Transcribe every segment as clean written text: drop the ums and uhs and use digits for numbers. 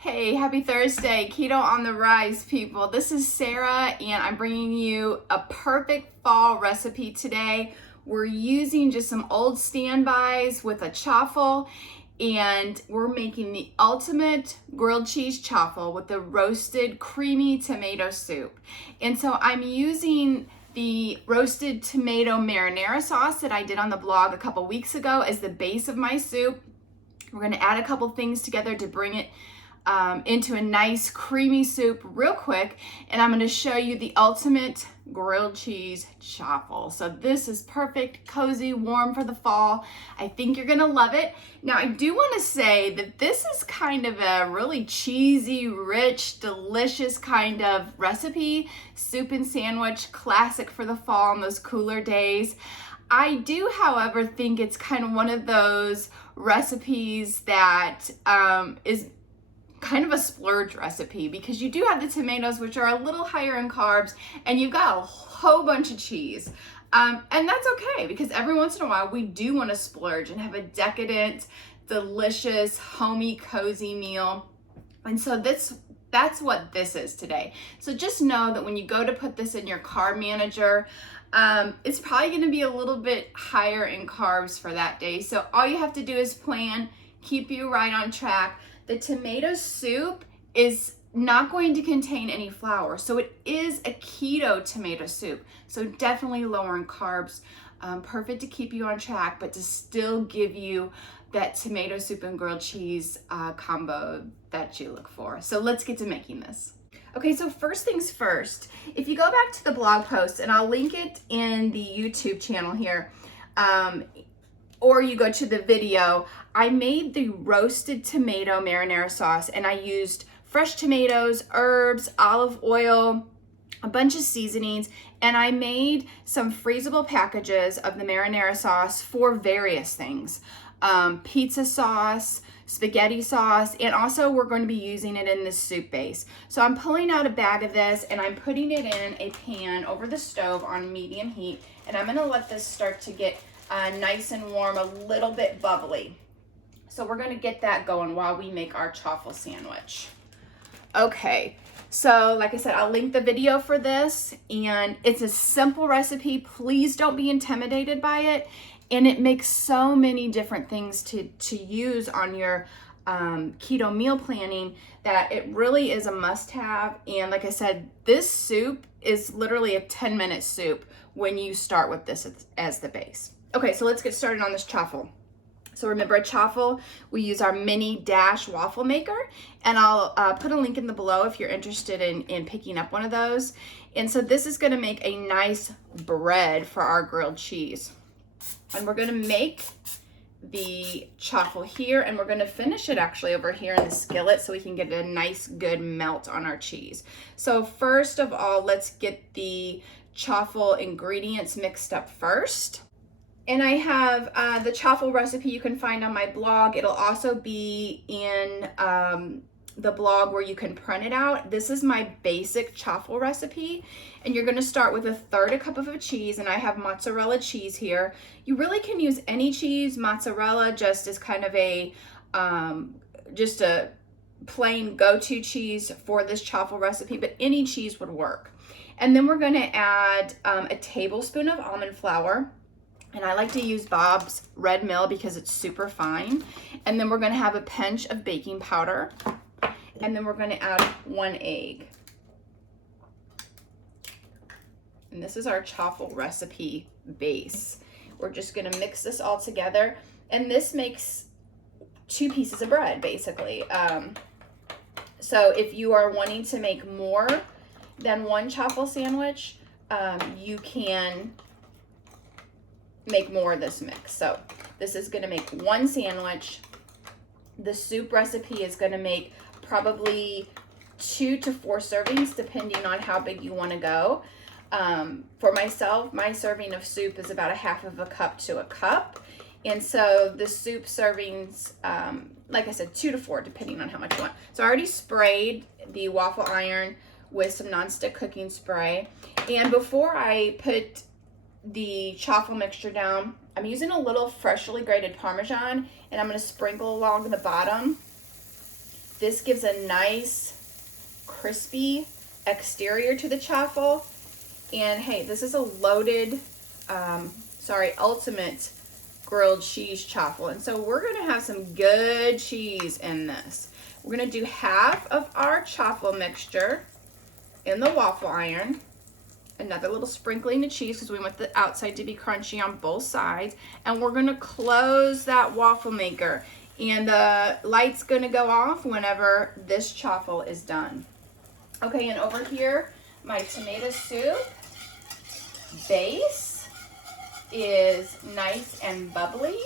Hey, happy Thursday. Keto on the rise, people. This is Sarah, and I'm bringing you a perfect fall recipe today. We're using just some old standbys with a chaffle, and we're making the ultimate grilled cheese chaffle with the roasted creamy tomato soup. And so I'm using the roasted tomato marinara sauce that I did on the blog a couple weeks ago as the base of my soup. We're going to add a couple things together to bring it into a nice creamy soup real quick, and I'm going to show you the ultimate grilled cheese chaffle. So this is perfect, cozy, warm for the fall. I think you're going to love it. Now I do want to say that this is kind of a really cheesy, rich, delicious kind of recipe, soup and sandwich, classic for the fall and those cooler days. I do, however, think it's kind of one of those recipes that is kind of a splurge recipe, because you do have the tomatoes, which are a little higher in carbs, and you've got a whole bunch of cheese. And that's okay, because every once in a while we do want to splurge and have a decadent, delicious, homey, cozy meal. And so that's what this is today. So just know that when you go to put this in your carb manager, it's probably going to be a little bit higher in carbs for that day. So all you have to do is plan, keep you right on track. The tomato soup is not going to contain any flour, so it is a keto tomato soup. So definitely lower in carbs, perfect to keep you on track, but to still give you that tomato soup and grilled cheese combo that you look for. So let's get to making this. Okay, so first things first, if you go back to the blog post, and I'll link it in the YouTube channel here, or you go to the video, I made the roasted tomato marinara sauce, and I used fresh tomatoes, herbs, olive oil, a bunch of seasonings, and I made some freezable packages of the marinara sauce for various things. Pizza sauce, spaghetti sauce, and also we're going to be using it in this soup base. So I'm pulling out a bag of this, and I'm putting it in a pan over the stove on medium heat, and I'm going to let this start to get nice and warm, a little bit bubbly. So we're going to get that going while we make our chaffle sandwich. Okay, so like I said, I'll link the video for this, and it's a simple recipe. Please don't be intimidated by it, and it makes so many different things to use on your keto meal planning that it really is a must-have. And like I said, this soup is literally a 10-minute soup when you start with this as the base. Okay, so let's get started on this chaffle. So remember, a chaffle, we use our mini dash waffle maker, and I'll put a link in the below if you're interested in picking up one of those. And so this is going to make a nice bread for our grilled cheese. And we're going to make the chaffle here, and we're going to finish it actually over here in the skillet so we can get a nice good melt on our cheese. So first of all, let's get the chaffle ingredients mixed up first. And I have the chaffle recipe you can find on my blog. It'll also be in the blog where you can print it out. This is my basic chaffle recipe. And you're gonna start with 1/3 cup of cheese, and I have mozzarella cheese here. You really can use any cheese. Mozzarella just is kind of a, just a plain go-to cheese for this chaffle recipe, but any cheese would work. And then we're gonna add a tablespoon of almond flour. And I like to use Bob's Red Mill because it's super fine. And then we're gonna have a pinch of baking powder. And then we're gonna add 1 egg. And this is our chaffle recipe base. We're just gonna mix this all together. And this makes 2 pieces of bread, basically. So if you are wanting to make more than 1 chaffle sandwich, you can make more of this mix. So this is going to make 1 sandwich. The soup recipe is going to make probably 2 to 4 servings depending on how big you want to go. For myself, my serving of soup is about 1/2 cup to a cup, and so the soup servings, like I said, 2 to 4 depending on how much you want. So I already sprayed the waffle iron with some nonstick cooking spray, and before I put the chaffle mixture down, I'm using a little freshly grated Parmesan, and I'm going to sprinkle along the bottom This gives a nice crispy exterior to the chaffle. And hey, this is a loaded, ultimate grilled cheese chaffle. And so we're gonna have some good cheese in this. We're gonna do half of our chaffle mixture in the waffle iron. Another little sprinkling of cheese because we want the outside to be crunchy on both sides. And we're gonna close that waffle maker. And the light's gonna go off whenever this chaffle is done. Okay, and over here, my tomato soup base is nice and bubbly.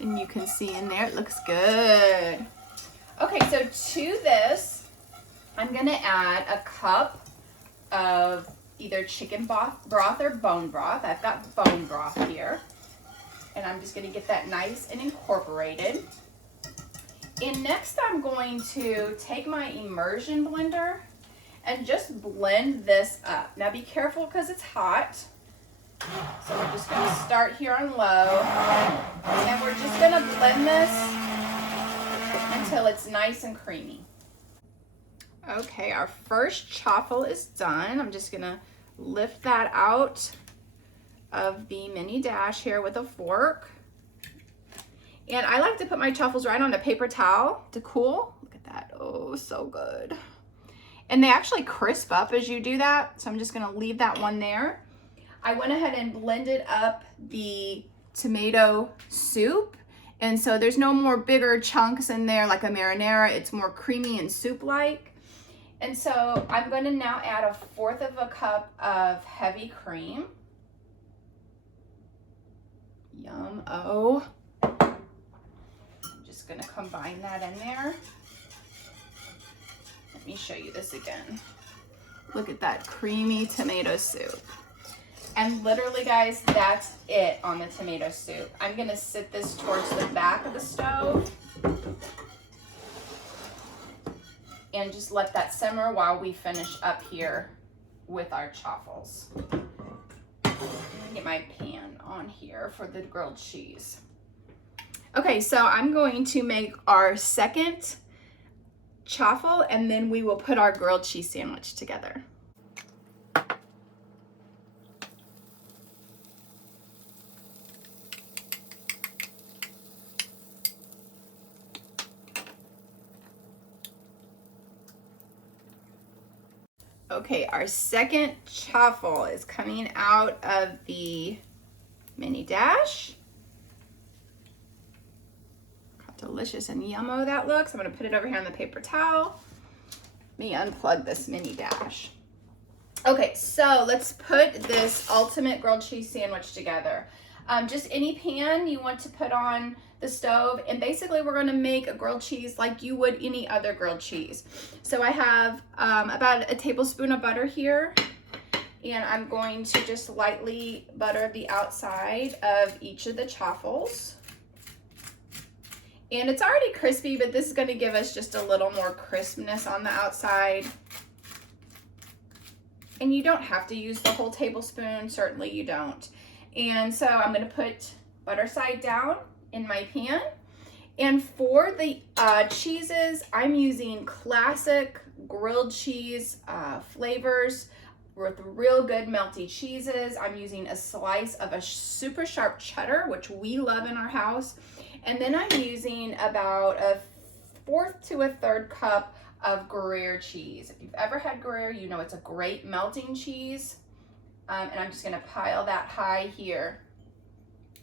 And you can see in there, it looks good. Okay, so to this, I'm gonna add a cup of either chicken broth or bone broth. I've got bone broth here. And I'm just gonna get that nice and incorporated. And next I'm going to take my immersion blender and just blend this up. Now be careful because it's hot. So we're just gonna start here on low. And we're just gonna blend this until it's nice and creamy. Okay, our first chaffle is done. I'm just gonna lift that out of the mini dash here with a fork. And I like to put my chaffles right on a paper towel to cool. Look at that, oh, so good. And they actually crisp up as you do that. So I'm just gonna leave that one there. I went ahead and blended up the tomato soup. And so there's no more bigger chunks in there like a marinara. It's more creamy and soup-like. And so I'm going to now add 1/4 of a cup of heavy cream. Yum-o. I'm just going to combine that in there. Let me show you this again. Look at that creamy tomato soup. And literally, guys, that's it on the tomato soup. I'm going to sit this towards the back of the stove and just let that simmer while we finish up here with our chaffles. Let me get my pan on here for the grilled cheese. Okay, so I'm going to make our second chaffle and then we will put our grilled cheese sandwich together. Okay, our second chaffle is coming out of the mini dash. Look how delicious and yummo that looks. I'm gonna put it over here on the paper towel. Let me unplug this mini dash. Okay, so let's put this ultimate grilled cheese sandwich together. Just any pan you want to put on the stove, and basically we're going to make a grilled cheese like you would any other grilled cheese. So I have about a tablespoon of butter here, and I'm going to just lightly butter the outside of each of the chaffles. And it's already crispy, but this is going to give us just a little more crispness on the outside. And you don't have to use the whole tablespoon, certainly you don't. And so I'm going to put butter side down in my pan. And for the cheeses, I'm using classic grilled cheese flavors with real good melty cheeses. I'm using a slice of a super sharp cheddar, which we love in our house. And then I'm using about 1/4 to 1/3 cup of Gruyere cheese. If you've ever had Gruyere, you know it's a great melting cheese. And I'm just gonna pile that high here.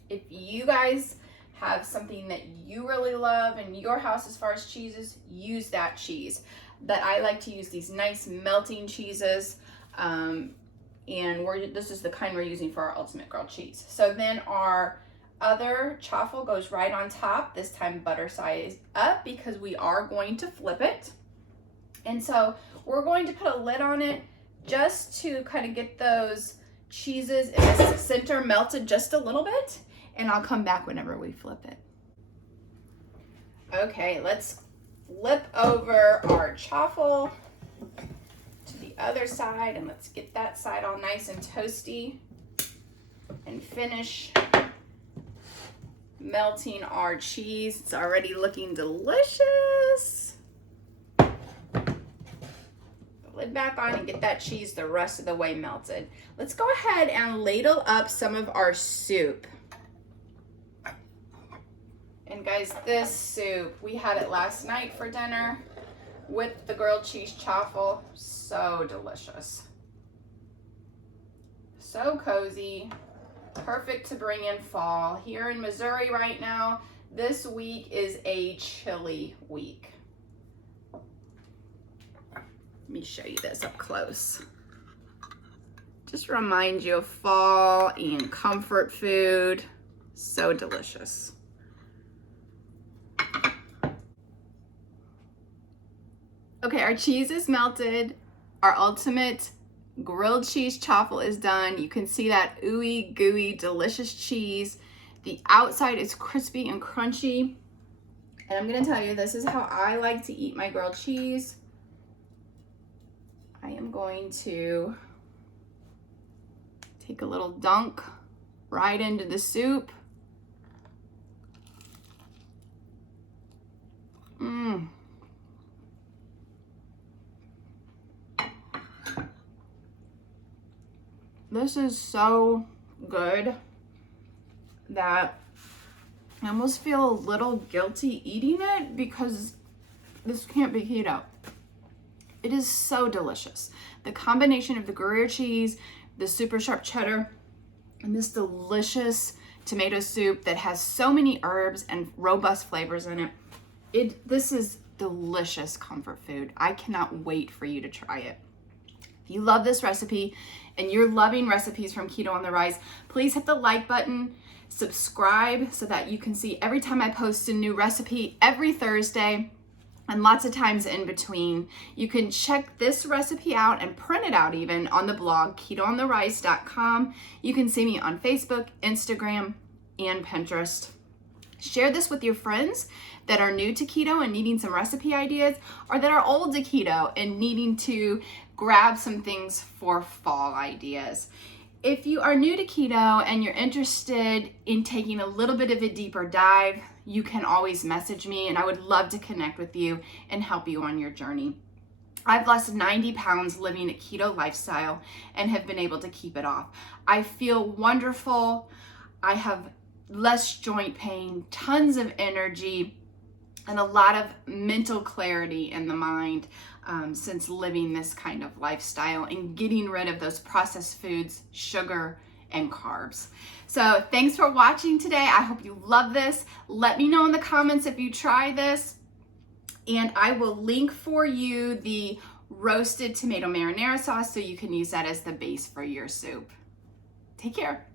If you guys have something that you really love in your house as far as cheeses, use that cheese. But I like to use these nice melting cheeses. And this is the kind we're using for our ultimate grilled cheese. So then our other chaffle goes right on top, this time butter side up because we are going to flip it. And so we're going to put a lid on it just to kind of get those cheeses in the center melted just a little bit, and I'll come back whenever we flip it. Okay, let's flip over our chaffle to the other side, and let's get that side all nice and toasty and finish melting our cheese. It's already looking delicious. lid back on and get that cheese the rest of the way melted. Let's go ahead and ladle up some of our soup. And guys, this soup, we had it last night for dinner with the grilled cheese chaffle. So delicious. So cozy. Perfect to bring in fall. Here in Missouri right now, this week is a chilly week. Let me show you this up close. Just remind you of fall and comfort food. So delicious. Okay, our cheese is melted. Our ultimate grilled cheese chaffle is done. You can see that ooey gooey delicious cheese. The outside is crispy and crunchy. And I'm gonna tell you, this is how I like to eat my grilled cheese. I am going to take a little dunk right into the soup. This is so good that I almost feel a little guilty eating it because this can't be keto. It is so delicious. The combination of the Gruyere cheese, the super sharp cheddar, and this delicious tomato soup that has so many herbs and robust flavors in it. This is delicious comfort food. I cannot wait for you to try it. If you love this recipe and you're loving recipes from Keto on the Rise, please hit the like button, subscribe so that you can see every time I post a new recipe every Thursday and lots of times in between. You can check this recipe out and print it out even on the blog, ketoontherise.com. You can see me on Facebook, Instagram, and Pinterest. Share this with your friends that are new to keto and needing some recipe ideas, or that are old to keto and needing to grab some things for fall ideas. If you are new to keto and you're interested in taking a little bit of a deeper dive, you can always message me and I would love to connect with you and help you on your journey. I've lost 90 pounds living a keto lifestyle and have been able to keep it off. I feel wonderful. I have less joint pain, tons of energy, and a lot of mental clarity in the mind since living this kind of lifestyle and getting rid of those processed foods, sugar, and carbs. So thanks for watching today. I hope you love this. Let me know in the comments if you try this, and I will link for you the roasted tomato marinara sauce so you can use that as the base for your soup. Take care.